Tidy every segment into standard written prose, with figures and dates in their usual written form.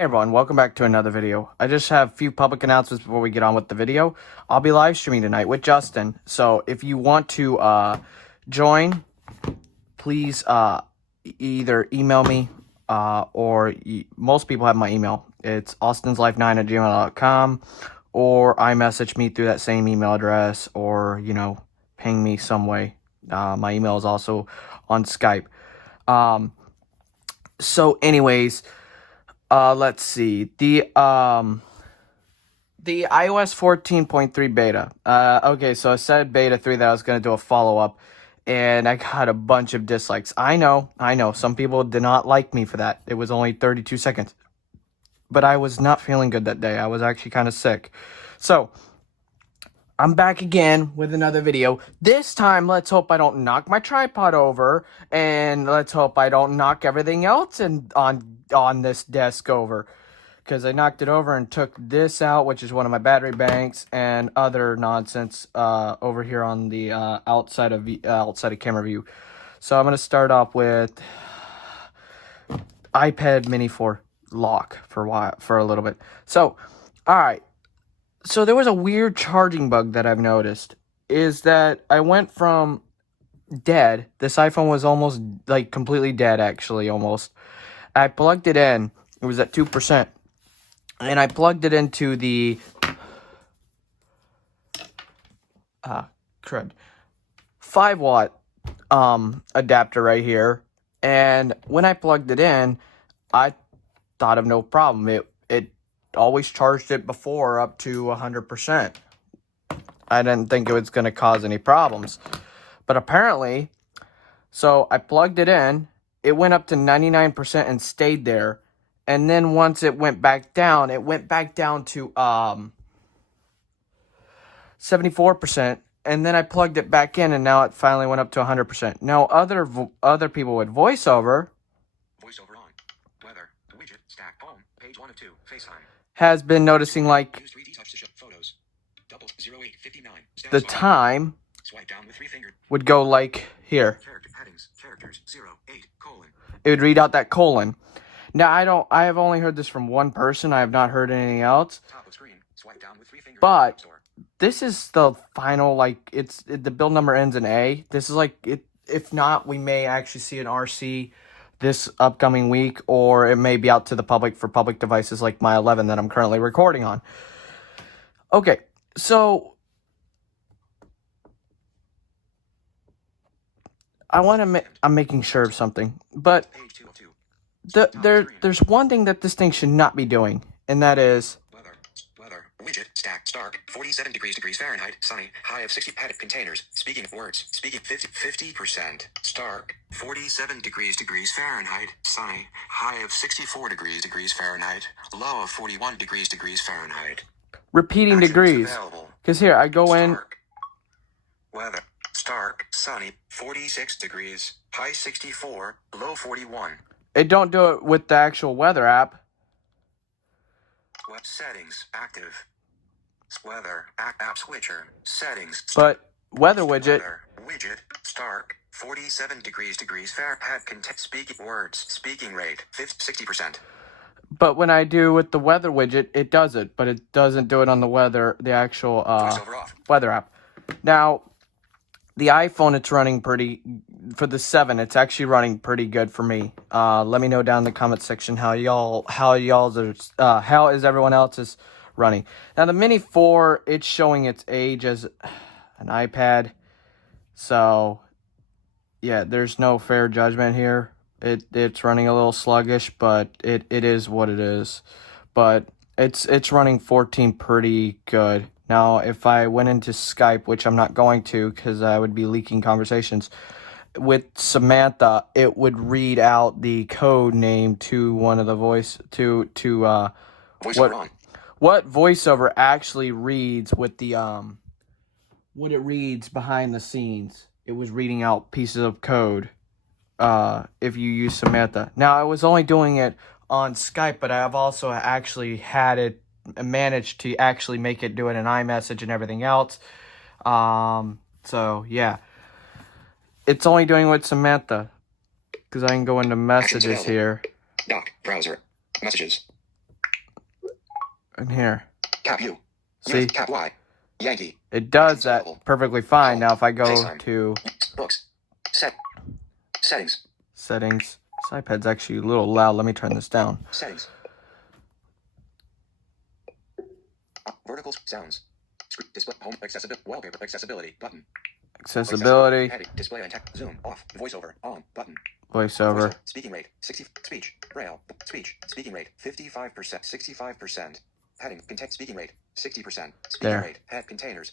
Hey everyone, welcome back to another video. I just have a few public announcements before we get on with the video. I'll be live streaming tonight with Justin. So if you want to join, please either email me or most people have my email. It's austinslife9@gmail.com, or iMessage me through that same email address, or ping me some way. My email is also on Skype. So anyways, let's see. The iOS 14.3 beta. Okay, so I said beta 3 that I was going to do a follow-up, and I got a bunch of dislikes. I know. Some people did not like me for that. It was only 32 seconds. But I was not feeling good that day. I was actually kind of sick. So, I'm back again with another video. This time, let's hope I don't knock my tripod over, and let's hope I don't knock everything else on this desk over, because I knocked it over and took this out, which is one of my battery banks, and other nonsense over here on the outside of camera view. So I'm gonna start off with iPad Mini 4 lock for a little bit. So, all right. So there was a weird charging bug that I've noticed, is that I went from dead. This iPhone was almost like completely dead, actually, almost. I plugged it in. It was at 2%. And I plugged it into the 5-watt adapter right here. And when I plugged it in, I thought of no problem. It always charged it before up to 100%. I didn't think it was going to cause any problems. But apparently, so I plugged it in, it went up to 99% and stayed there. And then once it went back down to 74%. And then I plugged it back in, and now it finally went up to 100%. Now, other people with voiceover on. Weather. Widget. Stack. Home. Page 1 of 2. FaceTime. has been noticing like Use 3D touch to show photos. Double 0859. the time Swipe down with 3 fingers. would go like here. Character headings. Characters 08 colon. It would read out that colon. Now I have only heard this from one person. I have not heard anything else. Top of screen. Swipe down with 3 fingers. But this is the final, like, the build number ends in A. This is like it. If not, we may actually see an RC this upcoming week, or it may be out to the public for public devices like my 11 that I'm currently recording on. Okay, so I'm making sure of something, but Page 2 of 2. there's one thing that this thing should not be doing, and that is Weather. Widget. Stack. Stark. 47 degrees Fahrenheit. Sunny. High of 60. Padded containers. Speaking of words. Speaking 50%. Stark. 47 degrees Fahrenheit. Sunny. High of 64 degrees Fahrenheit. Low of 41 degrees Fahrenheit. repeating Actions degrees. available. Because here I go in. Stark. Weather. Stark. Sunny. 46 degrees. High 64. Low 41. It don't do it with the actual weather app. Web settings. Active. Weather. App switcher. Settings. But weather widget, Weather. Widget. Stark. 47 degrees Fahrenheit. Speaking words. Speaking rate. 60%. but when I do with the weather widget, it does it, but it doesn't do it on the actual Voiceover off. weather app. Now, the iPhone, it's running for the 7, it's actually running pretty good for me. Let me know down in the comment section how is everyone else's running. Now, the Mini 4, it's showing its age as an iPad. So, yeah, there's no fair judgment here. It's running a little sluggish, but it is what it is. But it's running 14 pretty good. Now, if I went into Skype, which I'm not going to because I would be leaking conversations, with Samantha, it would read out the code name to one of the Voiceover on. what voiceover actually reads with the what it reads behind the scenes. It was reading out pieces of code if you use Samantha. Now, I was only doing it on Skype, but I have also actually had it managed to actually make it do it in iMessage and everything else. So yeah, it's only doing with Samantha because I can go into messages here. Dock. Browser. Messages. in here. Cap U. See? Cap Y. Yankee. It does Actions that available. perfectly fine. Home. Now if I go FaceTime. to Books. Settings. settings, this iPad's actually a little loud. Let me turn this down. Settings. Vertical sounds. Display home accessibility. Wallpaper accessibility button. Accessibility. Heading. Display and text. Zoom off. Voiceover on button. Voiceover. Speaking rate 60. Speech. Braille. Speech. Speaking rate 55%. 65%. Heading. Content. Speaking rate 60%. Speaking There. rate. Head containers.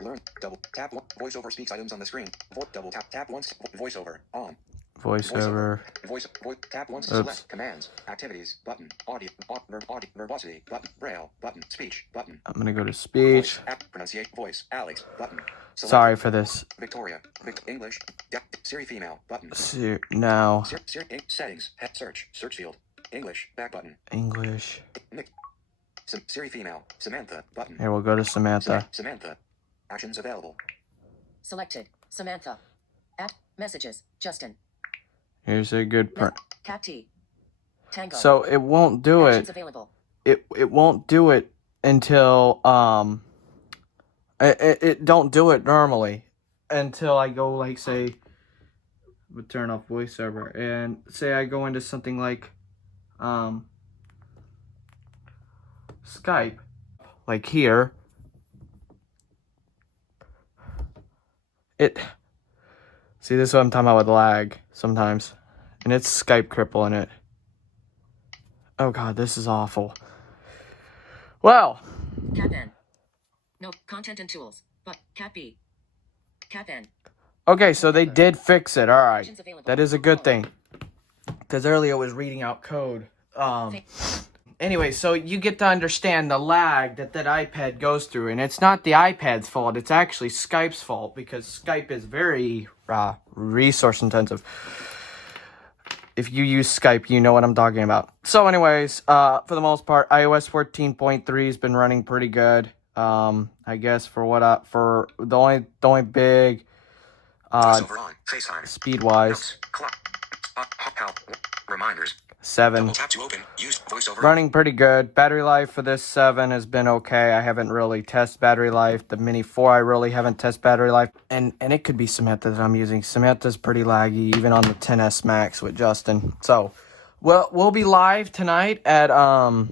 Learn. Double tap. Voiceover speaks items on the screen. Double tap. Tap once. Voiceover on. Voiceover. Voice tap once to select commands, activities button, audio, verbosity button, braille button, speech button. I'm gonna go to speech. Pronunciate voice, Alex button. Select Sorry for this. Victoria, English, Siri female button. Now. Siri settings, search field, English back button. English. Nick, Siri female, Samantha button. Here we'll go to Samantha. Samantha, actions available. Selected, Samantha. At messages, Justin. Here's a good print. Cap T. Tango. So it won't do Actions it. available. It won't do it until it don't do it normally until I go like say we'll turn off voiceover and say I go into something like Skype like here. See, this is what I'm talking about with lag sometimes. And it's Skype crippling it. Oh god, this is awful. Well. Cap N. No, content and tools. But Cap B. Cap N. Okay, so they did fix it. Alright. Actions available. That is a good thing. Because earlier it was reading out code. Anyway, so you get to understand the lag that iPad goes through. And it's not the iPad's fault. It's actually Skype's fault. Because Skype is very resource intensive. If you use Skype, you know what I'm talking about. So anyways, for the most part, iOS 14.3 has been running pretty good. I guess for what for the only big Voiceover on, FaceTime, speed-wise, notes, clock, reminders. 7. Double tap to open. Use voiceover. Running pretty good. Battery life for this 7 has been okay. I haven't really tested battery life. The Mini 4, I really haven't tested battery life. And it could be Samantha that I'm using. Samantha's pretty laggy, even on the 10S Max with Justin. So, we'll be live tonight at, I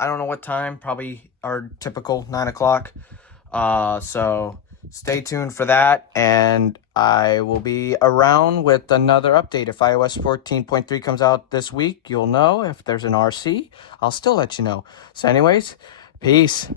don't know what time. Probably our typical 9 o'clock. So, stay tuned for that. And I will be around with another update. If iOS 14.3 comes out this week, you'll know. If there's an RC, I'll still let you know. So anyways, peace.